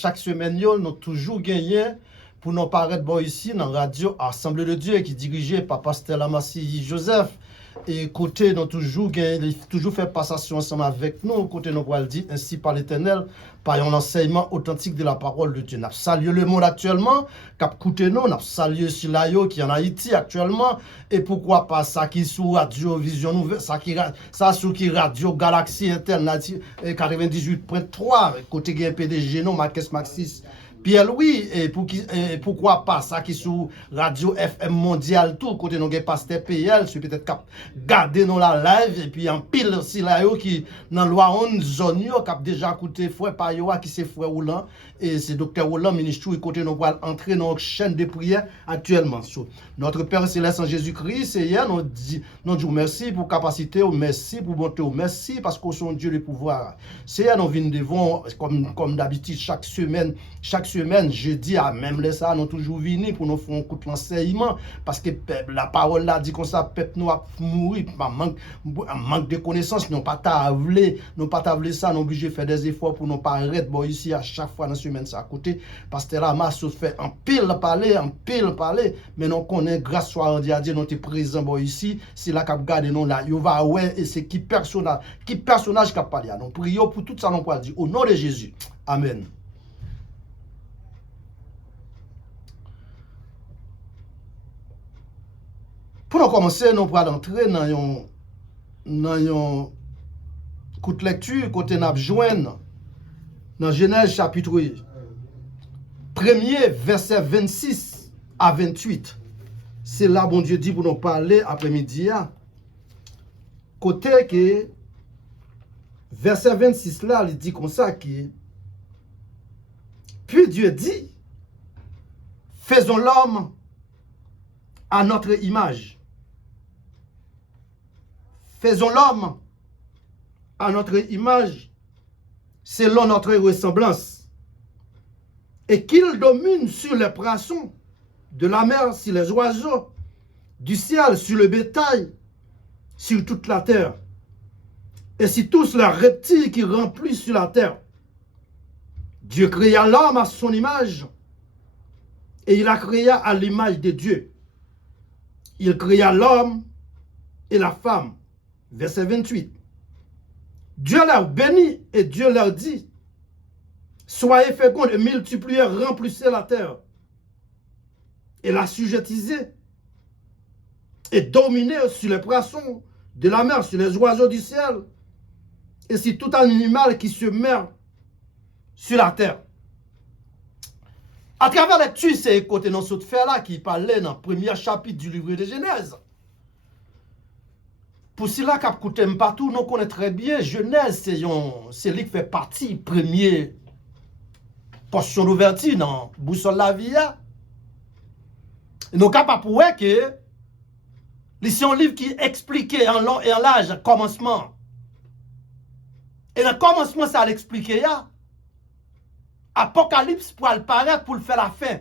Chaque semaine, nous avons toujours gagné pour nous paraître bon ici dans la radio Assemblée de Dieu qui est dirigée par Pasteur Lamassi Joseph. Et côté, nous toujours gagné, toujours fait passation ensemble avec nous. Côté, nous pourrons le dire ainsi par l'Éternel, par un enseignement authentique de la parole de Dieu. Nous saluons le monde actuellement, cap écouté nous, nous saluons Silayo qui est en Haïti actuellement. Et pourquoi pas ça qui sous Radio Vision Nouvelle, ça sous qui Radio Galaxy Internet 98.3, côté gain PDG, non, Marques Maxis. Pierre-Louis, et pourquoi pas ça qui sous Radio FM Mondial, tout côté nous avons pasteur PL, c'est peut-être cap garder dans la live, et puis en pile si là qui dans loi 11 zone qui a déjà coûté frère Payoa qui c'est frère Roulant, et c'est docteur Roulant ministre et côté nous va entrer dans notre chaîne de prière actuellement. Notre Père Céleste en Jésus-Christ, Seigneur, nous disons merci pour capacité, merci pour bonté, merci parce qu'on sont Dieu le pouvoir. Seigneur, nous venons devant comme d'habitude chaque semaine, jeudi à même les ça, nous toujours venus pour nous faire un coup de l'enseignement parce que la parole là dit comme ça, peuple nous a mourir par manque de connaissances, nous pas tablé ça, nous obligé de faire des efforts pour nous pas arrêter bon ici à chaque fois dans semaine ça à côté parce que là m'a fait en pile parler, mais nous connaît grâce soit à Dieu nous t'es présent bon ici, c'est là qu'a garder nous là, yo va ouais et c'est qui personnage qu'a parlé. Nous prions pour tout ça nous pour dire au nom de Jésus. Amen. Pour nous commencer, nous allons entrer dans un coup de lecture, côté nous joindre dans Genèse chapitre 1er, verset 26 à 28. C'est là, bon Dieu dit pour nous parler après-midi. Côté que, verset 26 là, il dit comme ça que, puis Dieu dit, faisons l'homme à notre image. Faisons l'homme à notre image, selon notre ressemblance, et qu'il domine sur les poissons de la mer, sur les oiseaux, du ciel, sur le bétail, sur toute la terre, et sur tous les reptiles qui remplissent sur la terre. Dieu créa l'homme à son image, et il a créé à l'image de Dieu. Il créa l'homme et la femme. Verset 28. Dieu leur bénit et Dieu leur dit, soyez fécondes et multipliez, remplissez la terre et la sujettisez et dominez sur les poissons de la mer, sur les oiseaux du ciel et sur tout animal qui se meurt sur la terre. À travers les tues, c'est côté dans ce fait là qui parlait dans le premier chapitre du livre de Genèse. Pour cela qu'à écouter partout, nous connaissons très bien Genèse, c'est lui qui fait partie première portion d'ouverture dans Boussole la vie. Et nous sommes capables de voir que c'est un livre qui expliquait en long et en large le commencement. Et le commencement, ça l'expliquait. Apocalypse pour apparaître pour le faire la fin.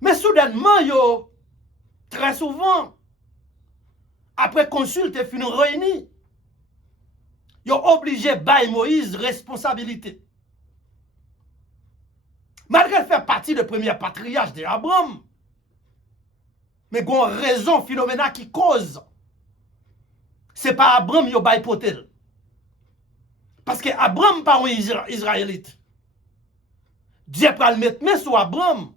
Mais soudainement, très souvent, après consulte et fin réuni, ils ont obligé Baye Moïse responsabilité. Malgré faire partie du premier patriarche d'Abraham, mais il y a une raison phénoménale qui cause. Ce n'est pas Abraham qui a Baye potel. Parce que Abraham n'est pas un Israélite. Dieu peut le mettre main sur Abraham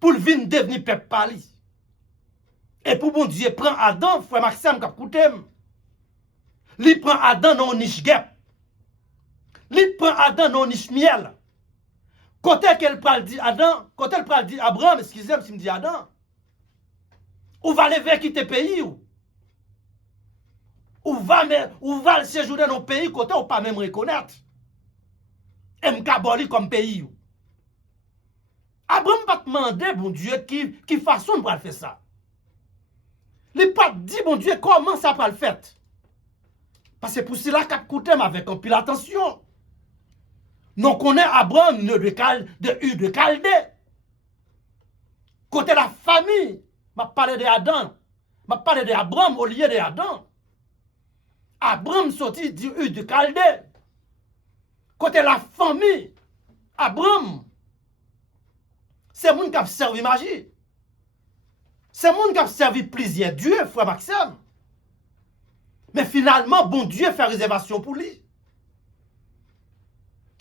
pour venir devenir peuple pali. Et pour bon Dieu, prend Adam, frère Maxime, qui coûte. Il prend Adam dans niche guêpe. Il prend Adam dans niche miel. Quand elle parle dit Adam, quand elle parle dit Abraham, excusez-moi si me dit Adam, ou va lever quitter pays ou va séjourner dans le pays côté ou pas même reconnaître. Et m'kaboli comme pays. Abraham va demander, bon Dieu, qui façon pour faire ça. Il pas dit, bon Dieu, comment ça va le faire. Parce que pour cela qu'a coûté avec un pile attention. Nous connaissons Abraham de Chaldée. Côté la famille, m'a parlé de Adam, m'a parlé de Abraham au lieu de Adam. Abraham sorti du de Chaldée. Côté la famille, Abraham, c'est moun qui a servi magie. C'est moun qui a servi plaisir Dieu, frère Maxime. Mais finalement, bon Dieu fait réservation pour lui.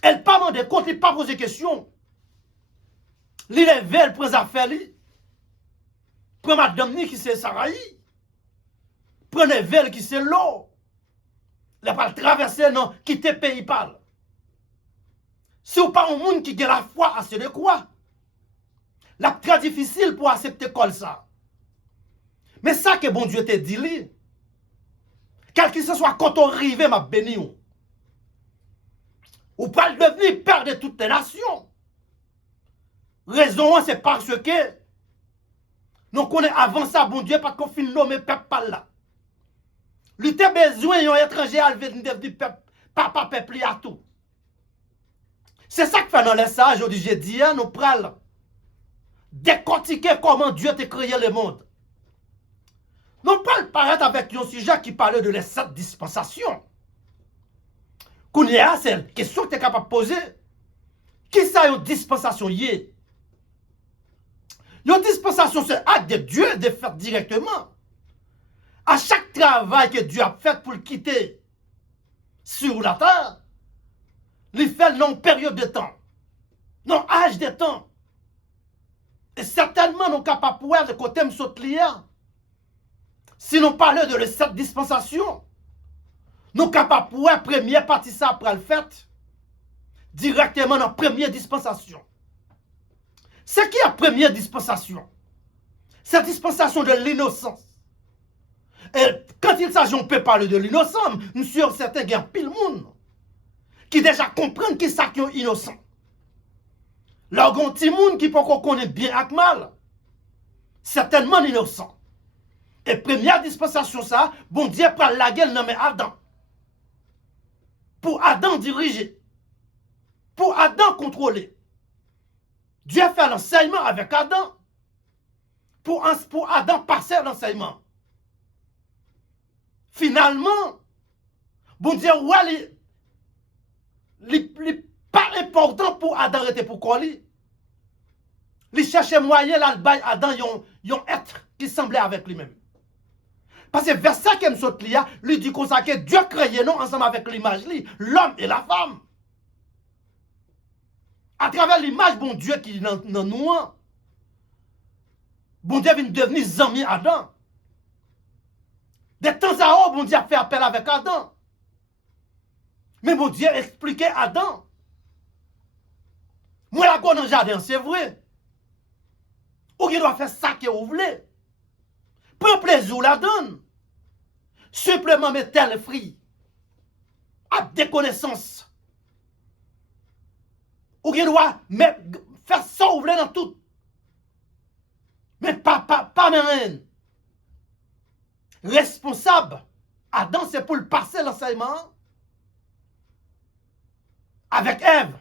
Elle pas demandé compte, il pas posé question. Il levé, elle prend affaires lui. Prend madame ni qui c'est Saraï. Prend les vels qui c'est l'eau. Elle pas traverser non, quitter pays parle. Si ou pas un monde qui a la foi à ce de quoi, la très difficile pour accepter comme ça. Mais ça que bon Dieu te dit lui, quel que ce soit quand on arrive, m'a béni ou pas devenir père de toutes les nations. Raison, c'est parce que nous connaissons avant ça, bon Dieu, parce qu'on finit nommer peuple par là. Lui a besoin d'un étranger à devenir peuple, papa peuple à tout. C'est ça que fait dans les sages, aujourd'hui, j'ai dit, nous prenons décortiquer comment Dieu a créé le monde. Nous prenons paraître avec un sujet qui parlait de les 7 dispensations. Qu'on y a, c'est une question que tu es capable de poser. Qui ça une dispensation yé? Une dispensation, c'est acte de Dieu de faire directement. À chaque travail que Dieu a fait pour le quitter sur la terre, il fait une longue période de temps, non âge de temps. Et certainement, nous sommes capables de voir le côté de ce client. Si nous parlons de cette dispensation, nous sommes capables de voir la première partie ça après le fait, directement dans la première dispensation. C'est qui la première dispensation? C'est la dispensation de l'innocence. Et quand il s'agit, on peut parler de l'innocence, nous sommes certains qui ont pile monde qui déjà comprennent qui ça qui est innocent. Là, il y a un petit monde qui peut connaître bien avec mal, certainement innocent. Et première dispensation, ça, bon Dieu prend la gueule nommé Adam. Pour Adam diriger. Pour Adam contrôler. Dieu fait l'enseignement avec Adam. Pour Adam passer l'enseignement. Finalement, bon Dieu, ouais, il pas important pour Adam rester pour quoi lui. Il cherchait moyen là, Adam, yon être qui semblait avec lui-même. Parce que vers ça qu'il saute là, lui dit comme ça que Dieu créé nous ensemble avec l'image, l'homme et la femme. À travers l'image, bon Dieu qui est dans nous, bon Dieu vient devenir ami Adam. De temps à autre, bon Dieu a fait appel avec Adam. Mais bon Dieu expliquait à Adam. Moi, la go dans le jardin, c'est vrai. Ou il doit faire ça que vous voulez. Prends plaisir ou la donne. Simplement mettre tel fruit. À des connaissances. Ou il doit faire ça ou vous voulez dans tout. Mais pas même. Responsable. Adam, c'est pour le passer l'enseignement. Avec Ève.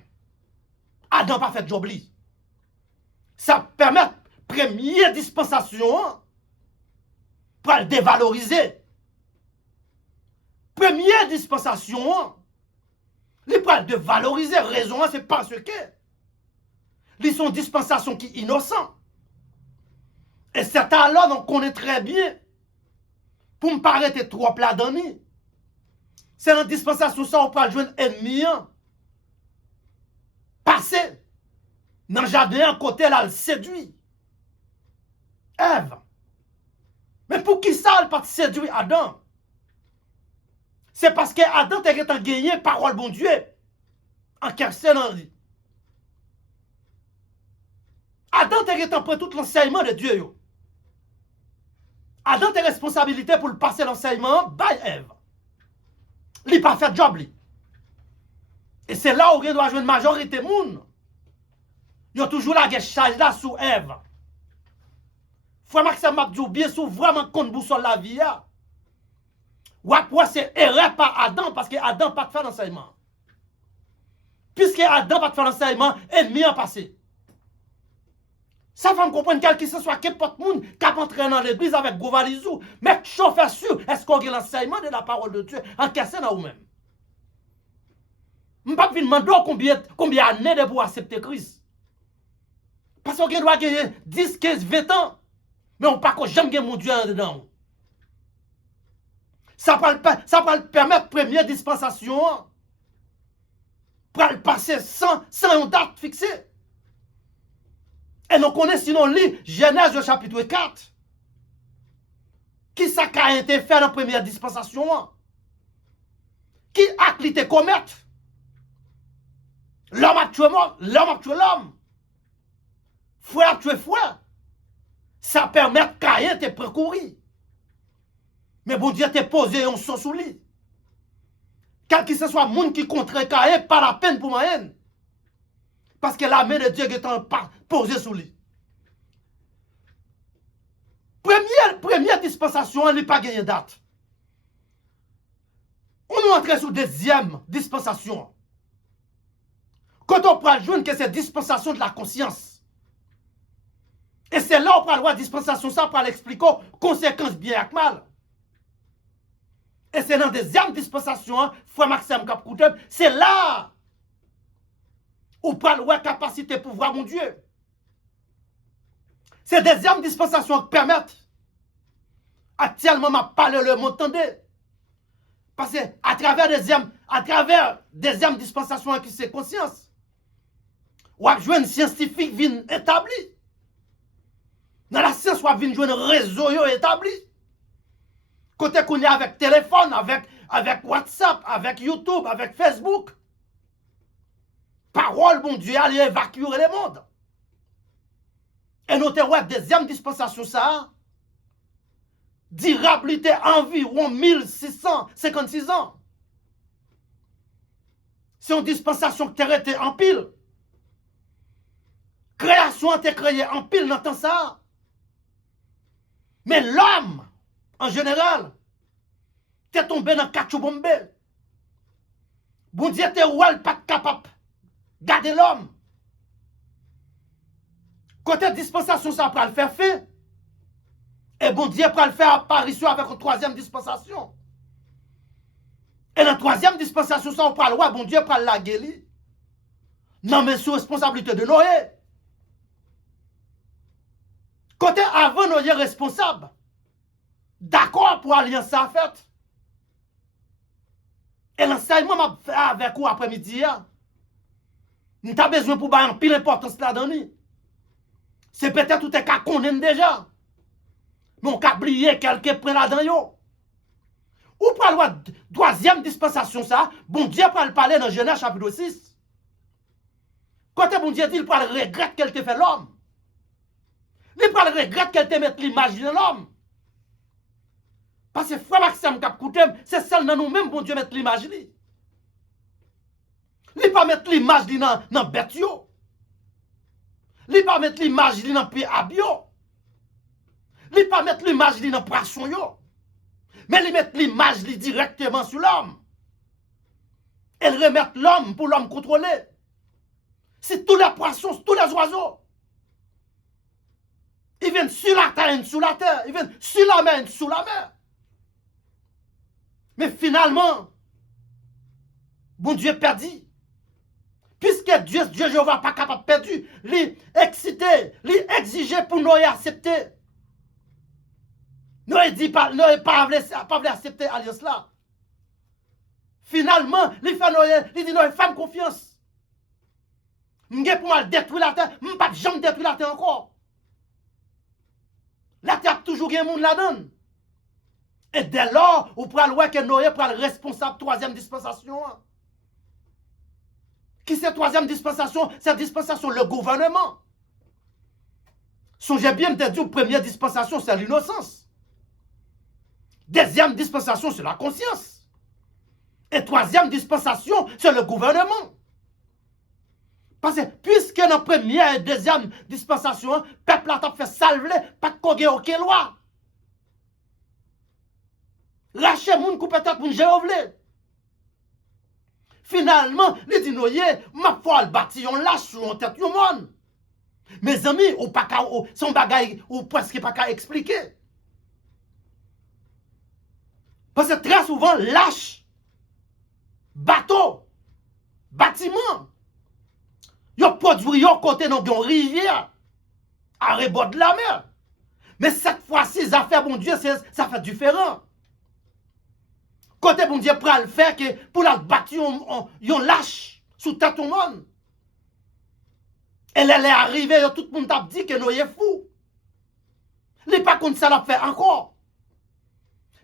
Adam n'a pas fait job li. Ça permet première dispensation pour le dévaloriser. Première dispensation, les pour le valoriser. Raison, c'est parce que ils sont dispensations qui sont innocents. Et certains alors, on connaît très bien. Pour me paraître trop plat d'année. C'est une dispensation, ça, on peut le jouer un ennemi. Passer dans le jardin, à côté, là, elle séduit. Ève. Mais pour qui ça, elle pas séduit Adam? C'est parce que Adam t'a gagné parole bon Dieu. En kersen en lui. Adam t'a pris tout l'enseignement de Dieu. Yo. Adam t'a responsabilité pour le passer l'enseignement by Ève. Il n'a pas fait job. Li. Et c'est là où il doit jouer une majorité moun. Il y a toujours la charge là sous Ève. Frère Maxime Mabdou, bien sûr, vraiment compte boussole la vie. Ou après, c'est erreur par Adam, parce que Adam n'a pas de faire l'enseignement. Puisque Adam n'a pas de faire l'enseignement, ennemi en passé. Ça va me comprendre quel que ce soit, quel porte monde qui a entré dans l'église avec Gouvalizou. Mais chauffeur sûr, est-ce qu'on a l'enseignement de la parole de Dieu encaissé dans vous-même? Je ne pas demander combien d'années pour accepter Christ. Parce qu'on doit gagner 10, 15, 20 ans. Mais on ne peut pas jamais mon Dieu dedans. Ça va le permettre première dispensation pour le passer sans une date fixée. Et nous connaissons sinon lit Genèse chapitre 4. Qui ça a été fait dans la première dispensation? Qui a été commettre? L'homme a tué l'homme. Frère a tué frère. Ça permet Caïn de précourir. Mais bon Dieu t'a posé un son sous lui. Quel que ce soit le monde qui contre Caïn, pas la peine pour moi. Parce que la main de Dieu est posée sous lui. Première dispensation, elle n'est pas gagnée date. On nous entre sur deuxième dispensation. Quand on prend le jour que c'est dispensation de la conscience. Et c'est là où on prend le droit de dispensation, ça pour l'expliquer conséquences bien et mal. Et c'est dans la deuxième dispensation, frère Maxime Kapkoutem, c'est là où on prend le droit de capacité pour voir mon Dieu. C'est la deuxième dispensation qui permet, actuellement, je parle le mot, entendez. Parce que à travers deuxième dispensation qui c'est conscience, ou à jouer une scientifique vient établi. Dans la science, on vient jouer un réseau établi. Côté qu'on est avec téléphone, avec WhatsApp, avec YouTube, avec Facebook. Parole, bon Dieu, allez évacuer le monde. Et notre deuxième dispensation, ça, durabilité environ 1656 ans. C'est une dispensation qui a été en pile. Création a été créée en pile dans le temps ça. Mais l'homme, en général, t'es tombé dans quatre bombes. Bon Dieu, t'es pas capable de garder l'homme. Côté dispensation, ça va le faire fait. Et bon Dieu va le faire apparition avec une troisième dispensation. Et la troisième dispensation, ça, on parle, ouais, bon Dieu va la guérir. Non, mais sous responsabilité de Noé. Côté avant, Noé est responsable. D'accord pour alliance à fait. Et l'enseignement m'a fait avec vous après-midi. Nous avons besoin pour avoir une pile importance là-dedans. C'est peut-être tout est qu'à connaître déjà. Mais on a oublié quelqu'un près là-dedans. Ou pour la troisième dispensation, ça, bon Dieu pour le parler dans Genèse chapitre 6. Quand bon Dieu dit, il pour le regret qu'elle te fait l'homme. Il pour le regret qu'elle te mette l'image de l'homme. Parce que frère Maxime Kapkoutem, c'est celle dans nous-mêmes, bon Dieu, mettre l'image. Il pas mettre l'image dans bête. Il pas mettre l'image dans pied abio. Il pas mettre l'image dans poisson yo. Mais il met l'image directement sur l'homme. Elle remet l'homme pour l'homme contrôler. C'est tous les poissons, tous les oiseaux. Ils viennent sur la terre, sous la terre. Ils viennent sur la mer, sous la mer. Mais finalement, bon Dieu perdit. Puisque Dieu Jéhovah n'est pas capable de perdre, lui exciter, lui exiger pour nous accepter. Noé dit pas accepter alliance là. Finalement, il fait Noé, il dit Noé, fais confiance. Je pour mal détruire la terre, je ne pas jamais détruire la terre encore. La terre a toujours un monde là-dedans. Et dès lors, on prend le voir que Noé prend le responsable de la troisième dispensation. Qui c'est la troisième dispensation? C'est la dispensation, le gouvernement. Songez bien de dire, première dispensation, c'est l'innocence. Deuxième dispensation, c'est la conscience. Et troisième dispensation, c'est le gouvernement. Parce que puisque dans la première et deuxième dispensation, le peuple a fait salver, pas de aucune loi. Lâcher les gens qui peut-être pour Jéhovah. Finalement, les dit Noé, ma foi, le bâtiment lâche sur la tête du monde. Mes amis, son bagage, ou presque pas qu'à expliquer. Parce que très souvent, lâche, bateau, bâtiment. Yo produit yo côté dans une rivière, à rebord de la mer. Mais cette fois-ci, ça fait, bon Dieu, ça fait différent. Côté bon Dieu, pour le faire que pour la battre, yon lâche sous tête tout le monde. Elle est arrivée, tout le monde a dit que nous sommes fous. Il n'est pas comme ça l'a fait encore.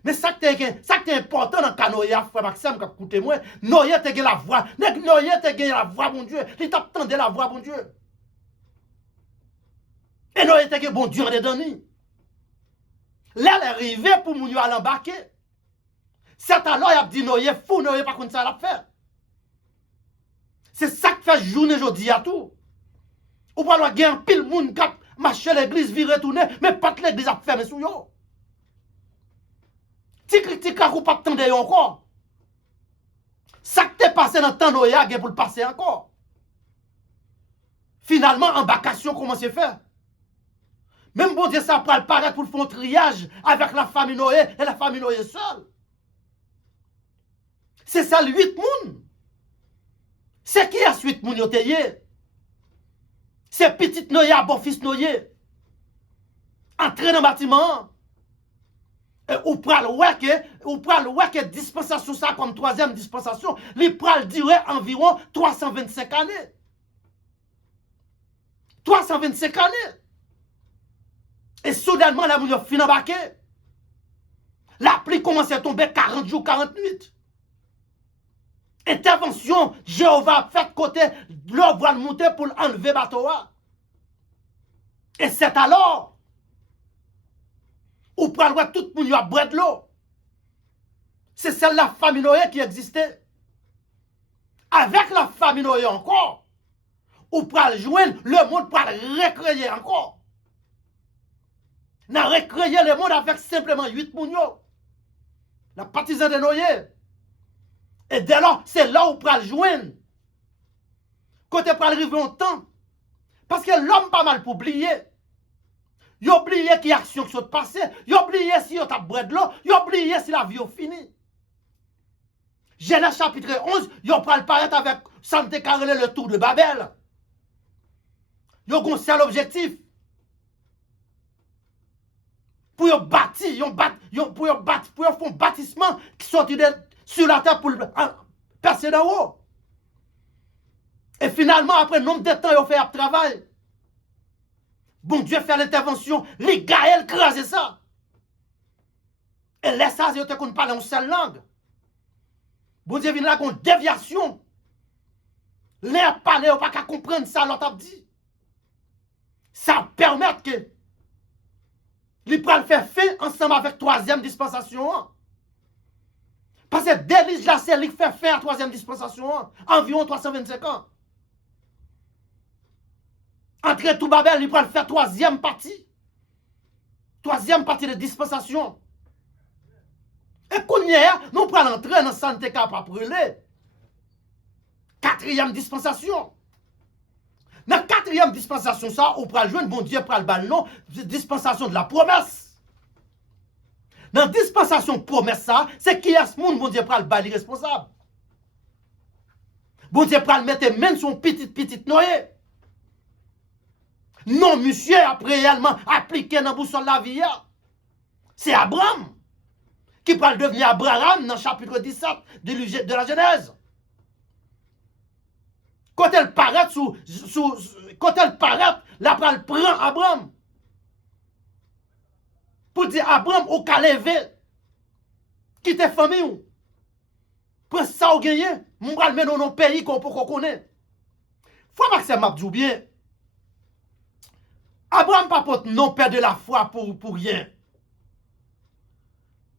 Mais ça qui est important dans le cas Noya, frère Maxime, qui écoutez moi, Noya te la voix. Noya te la voix, mon Dieu. Il t'attendait la voix, mon Dieu. Et Noya te bon Dieu dedans. Là, elle est arrivée pour mon Dieu à l'embarquer. C'est alors il a dit Noya fou, Noya pas comme ça l'a fait. C'est ça qui fait journée aujourd'hui à tout. Ou pas le gain pile monde qui marche l'église vire retourner, mais pas que l'église a fermé sous yo. Ti critique ou pas attendre encore. Ça qui t'est passé dans le temps Noya, pour le passer encore. Finalement, embarcation commence à faire. Même bon Dieu, ça peut paraître pour faire un triage avec la famille Noé et la famille Noé seule. C'est ça le 8 moun. C'est qui a 8 moun yo teye? C'est petit Noé, bon fils Noé. Entré dans le bâtiment. Et ou pral ouais que dispensation ça comme troisième dispensation, li pral durer environ 325 années. 325 années. Et soudainement, la moun fin embarqué. La pluie commence à tomber 40 jours, 40 nuits. Intervention, Jéhovah fait côté, l'eau va monter pour enlever le bateau. Et c'est alors où pour voir tout le monde a boire de l'eau. C'est celle la famille Noé qui existait. Avec la famille Noé encore, où pour joindre le monde pour recréer encore. N'a recréé le monde avec simplement 8 mounions. La partisan de Noé. Et dès lors, c'est là où pour joindre. Côté pour arriver au temps. Parce que l'homme pas mal pour oublier. Il oublie qu'il y a action qui s'est passée. Il oublie si il a boire de l'eau. Il oublie si la vie est finie. Genèse chapitre 11, il prend le paraître avec santé carré le tour de Babel. Il a un seul objectif. Pour bâtir, pour faire un bâtiment qui sort sur la terre pour percer d'en haut. Et finalement, après un nombre de temps, il a fait un travail. Bon Dieu fait l'intervention, les gars, ils crasent ça. Et laisse ça, ils te parler en seule langue. Bon Dieu vient là avec une déviation. Les parler, ils ne pas comprendre ça, l'autre dit. Ça permet que les prend le faire fait ensemble avec troisième dispensation. Parce que dès là, c'est lui qui fait faire troisième dispensation, environ 325 ans. Entre tout Babel, il prend le faire troisième partie. Troisième partie de dispensation. Et qu'on y est, nous prenons l'entrée dans santé capable brûler. Quatrième dispensation. Dans la quatrième dispensation, ça, on prend le jeune, bon Dieu prend le ballon, dispensation de la promesse. Dans la dispensation de promesse, ça, c'est qui est ce monde, bon Dieu prend le ballon responsable. Bon Dieu prend le mettre même son petit Noé. Non, monsieur, après réellement appliqué dans la boussole de la vie, c'est Abraham qui peut devenir Abraham dans le chapitre 17 de la Genèse. Quand elle paraît, la prend Abraham. Pour dire Abraham, au cas levé, quitte famille, pour ça, au gagné, mon bras le met dans nos pays qu'on connaît. Faut Maxime Mabdou bien. Abraham pas porte non perdre la foi pour rien.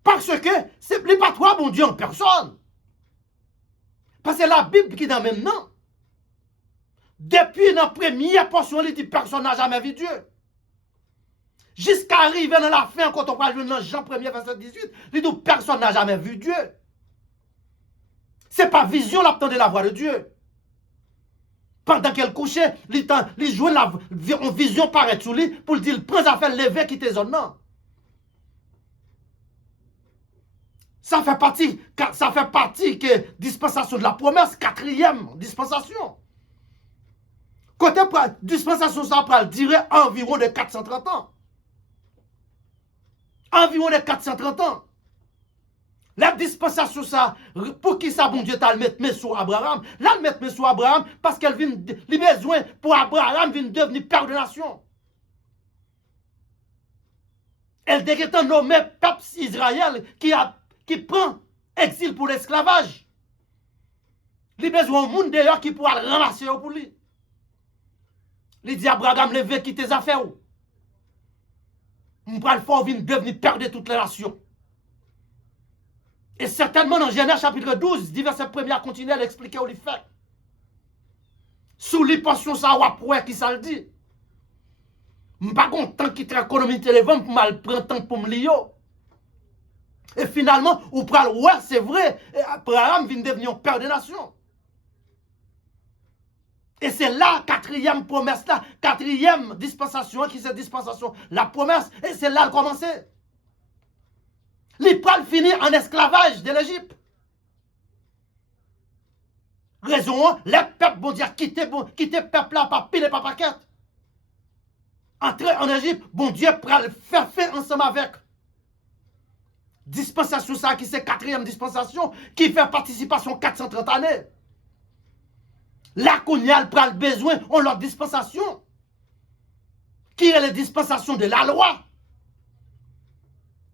Parce que c'est pas toi, bon Dieu, en personne. Parce que la Bible qui est dans le même nom. Depuis la première portion, il dit personne n'a jamais vu Dieu. Jusqu'à arriver dans la fin, quand on parle de Jean 1er, verset 18, il dit personne n'a jamais vu Dieu. Ce n'est pas vision l'attente de la voix de Dieu. Pendant qu'elle couchait, il jouait une vision paraît sur lui pour dire prends à faire lever qui tes zones. Ça fait partie que dispensation de la promesse, 4e dispensation. Côté dispensation, ça va durer environ de 430 ans. Environ de 430 ans. La dispensation, ça, pour qui ça, bon Dieu, t'a le mettre sur Abraham? Là, le mettre sur Abraham, parce qu'elle vient, les besoins pour Abraham viennent devenir père de nation. Elle décrète un nommé peuple Israël qui prend exil pour l'esclavage. Les besoins au monde d'ailleurs qui pourra le ramasser pour lui. Il dit Abraham, levez, quitte tes affaires. On prend le fort, vient devenir père de toutes les nations. Et certainement dans Genèse chapitre 12, verset 1er continue à expliquer où il fait. Sous les portions, ça va pour qui ça le dit. Je ne suis pas content qu'il ait économie téléphone pour mal prendre temps pour me lier. Et finalement, ou pral ouais, c'est vrai, Abraham vient devenir père des nations. Et c'est là, 4e promesse là, 4e dispensation, qui c'est dispensation, la promesse, et c'est là le commencer. Les pral finir en esclavage de l'Égypte. Raison, les peuples vont dire quitter peuple là, pas pile et pas paquette. Entrer en Égypte, bon Dieu pral faire fait ensemble avec. Dispensation ça, qui c'est 4e dispensation, qui fait participation 430 années. La Kounyal prend le besoin, on leur dispensation. Qui est la dispensation de la loi?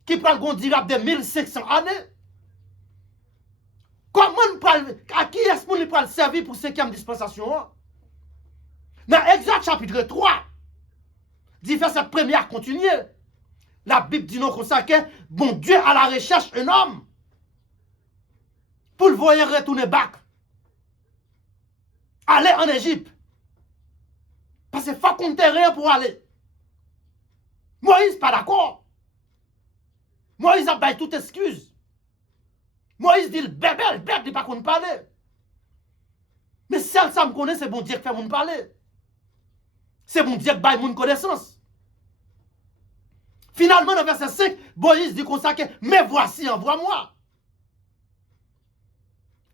Qui prend le dirable de 1500 années? À qui est-ce qu'on prend le servir pour 5e dispensation? Dans Exode chapitre 3, dit verset 1er à continuer. La Bible dit non comme ça que bon Dieu à la recherche un homme pour le voir retourner back. Aller en Égypte. Parce que faut qu'on ait rien pour aller. Moïse pas d'accord. Moïse a baillé toute excuse. Moïse dit le bébé, il dit pas qu'on parler. Mais celle ça me connaît, c'est bon Dieu qui fait mon parler. C'est bon Dieu qui baille mon connaissance. Finalement, dans verset 5, Moïse dit comme ça que mais voici, envoie-moi.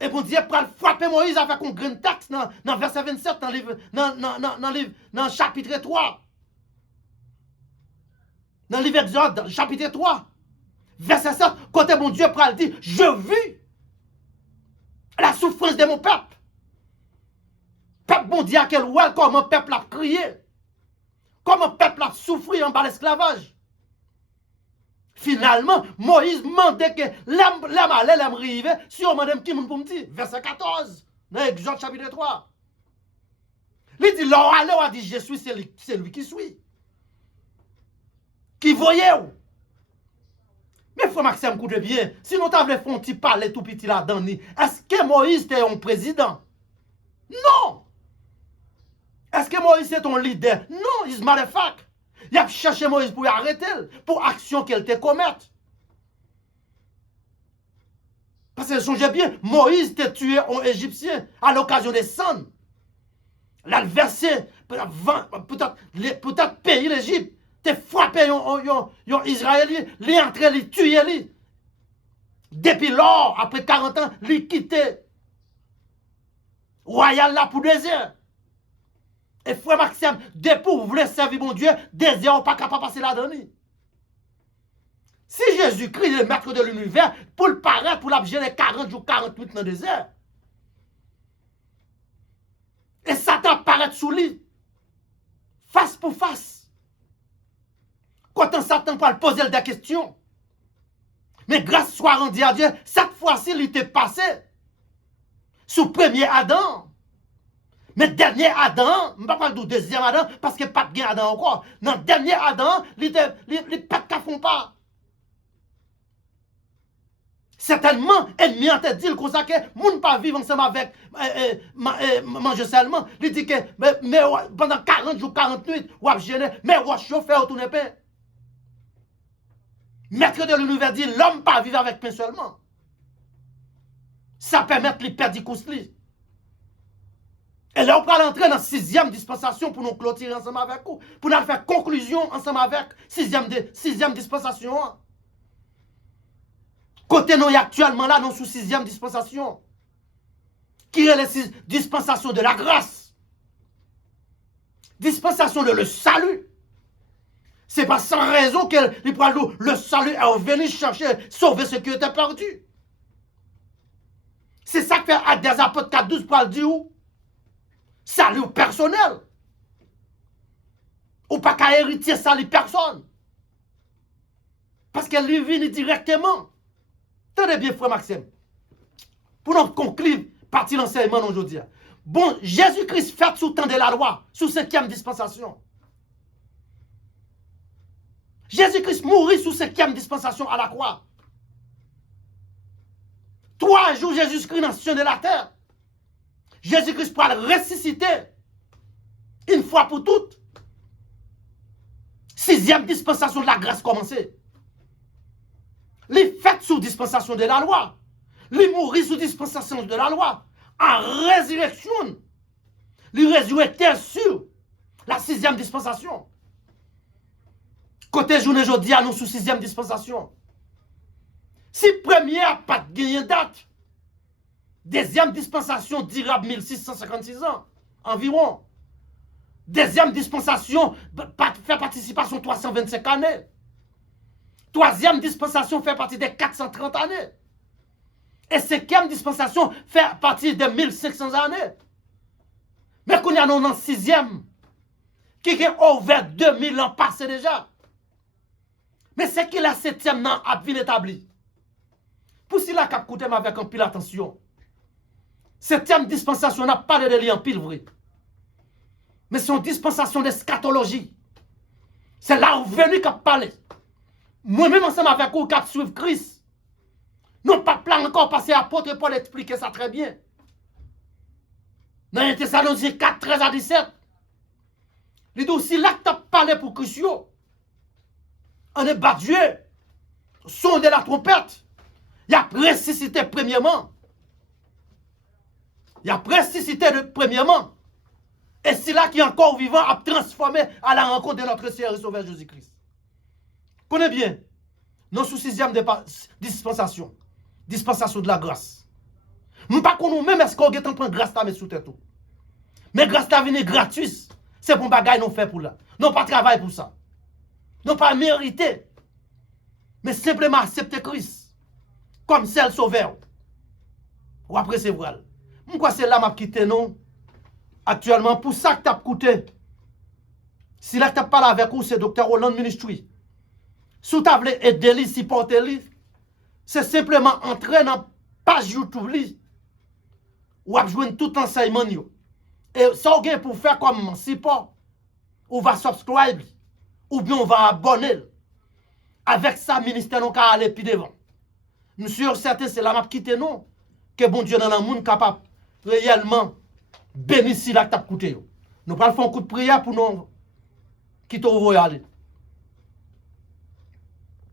Et bon Dieu prend frapper Moïse avec un grand texte dans verset 27, dans chapitre 3. Dans le livre d'Exode, chapitre 3. Verset 7, côté bon Dieu prend dit, je vis la souffrance de mon peuple. Peuple bon Dieu, quel ouais, comment peuple a crié. Comment peuple a souffert en bas l'esclavage. Finalement, Moïse demandait que l'âme allait l'arriver sur madame qui pour me dire. Verset 14, dans Exode chapitre 3. Il dit, l'on a dit, je suis, c'est lui qui suit. Qui voyait où? Mais frère Maxime, écoutez bien, si nous t'avons fait un petit parler tout petit là-dedans, est-ce que Moïse était un président? Non! Est-ce que Moïse est ton leader? Non, il matter of fact. Il a cherché Moïse pour arrêter, pour action qu'elle te commette. Parce que songez bien, Moïse t'a tué un Égyptien à l'occasion des sangs. Là, le verset, peut-être pays l'Égypte, t'es frappé un Israélien, les entré, les tué, les. Depuis lors, après 40 ans, les quitté. Royal là pour désert. Et frère Maxime, depuis vous voulez servir mon Dieu, désert, on pas capable de passer là-dedans. Si Jésus-Christ est le maître de l'univers, pour le paraître, pour l'abgérer 40 jours, 48 dans le désert. Et Satan apparaît sous lui, face pour face. Quand un Satan peut poser des questions. Mais grâce soit rendue à Dieu, cette fois-ci, il était passé sous premier Adam. Mais dernier Adam, je ne parle pas du deuxième Adam, parce qu'il n'y a pas de Adam encore. Dans le dernier Adam, les pas de font pas. Certainement, ennemi a dit comme ça que moun ne pas vivre ensemble avec manger seulement. Il dit que mais pendant 40 jours, 48, ou à gêner, mais ou à chauffer autour de pain. Maître de l'univers dit l'homme pas vivre avec pain seulement. Ça permet de lui perdre du cousli. Et là, on va entrer dans la 6e dispensation pour nous clôturer ensemble avec vous. Pour nous faire conclusion ensemble avec 6e dispensation. Côté nous actuellement là, nous sous 6e dispensation. Qui est la dispensation de la grâce. Dispensation de le salut. C'est pas sans raison que le salut est venu chercher, sauver ce qui était perdu. C'est ça que fait Actes des Apôtres 4.12 pour le dire. Salut personnel. Ou pas qu'à hériter salut personne. Parce qu'elle lui vient directement. Tenez bien, frère Maxime. Pour nous conclure, partie l'enseignement aujourd'hui. Bon, Jésus-Christ fait sous temps de la loi, sous 5e dispensation. Jésus-Christ mourit sous 5e dispensation à la croix. 3 jours, Jésus-Christ dans le ciel de la terre. Jésus-Christ pourra le ressusciter une fois pour toutes. 6e dispensation de la grâce commencée. Les fêtes sous dispensation de la loi. Les mourir sous dispensation de la loi. En résurrection. Les résurrectés sur la 6e dispensation. Côté journée aujourd'hui, nous sous 6e dispensation. Si première pas de gagner date, 2e dispensation durable 1656 ans environ. 2e dispensation fait participation 325 années. 3e dispensation fait partie des 430 années. Et 5e dispensation fait partie des 1500 années. Mais qu'on y a dans 6e, qui est ouvert 2000 ans passés déjà. Mais c'est que la 7e nan a bien établi. Pour si la cap coûte avec un pile attention. 7e dispensation n'a pas de lien en pile vrai. Mais c'est une dispensation d'eschatologie. C'est là où venu qu'a parlé. Moi-même ensemble avec vous qui suivre Christ. Non pas plan encore passer à apôtre Paul expliquer ça très bien. Dans 1 Thessaloniciens 4, 13 à 17. Il dit aussi là que tu as parlé pour Christ. On est battu. Son de la trompette. Il a ressuscité premièrement. Il a ressuscité premièrement. Et c'est là qui est encore vivant a transformé à la rencontre de notre Seigneur et Sauveur Jésus-Christ. Connais bien. Nous sous 6e dispensation. Dispensation de la grâce. Nous pas qu'on nous même est-ce qu'on est en train de grâce mais sous tête tout. Mais grâce ta vient gratuite. C'est pour bagaille nous fait pour là. Non pas travail pour ça. Non pas mériter. Mais simplement accepter Christ comme seul sauveur. Ou après c'est vrai. Pourquoi c'est là m'a quitté non actuellement pour ça que t'as coûté. Si là t'as parlé avec vous c'est Dr. Roland Ministry. Si tu voulez aider, supporter, c'est simplement entrer dans la page YouTube ou joindre tout enseignement. Et ça, vous avez pour faire comme support, ou va subscribe, ou bien on va abonner. Avec ça, le ministère n'a qu'à aller plus devant. Monsieur, certain, c'est la map qui non, que bon Dieu dans le monde capable réellement bénir si la t'a coûté. Nous allons faire un coup de prière pour nous quitter au royal.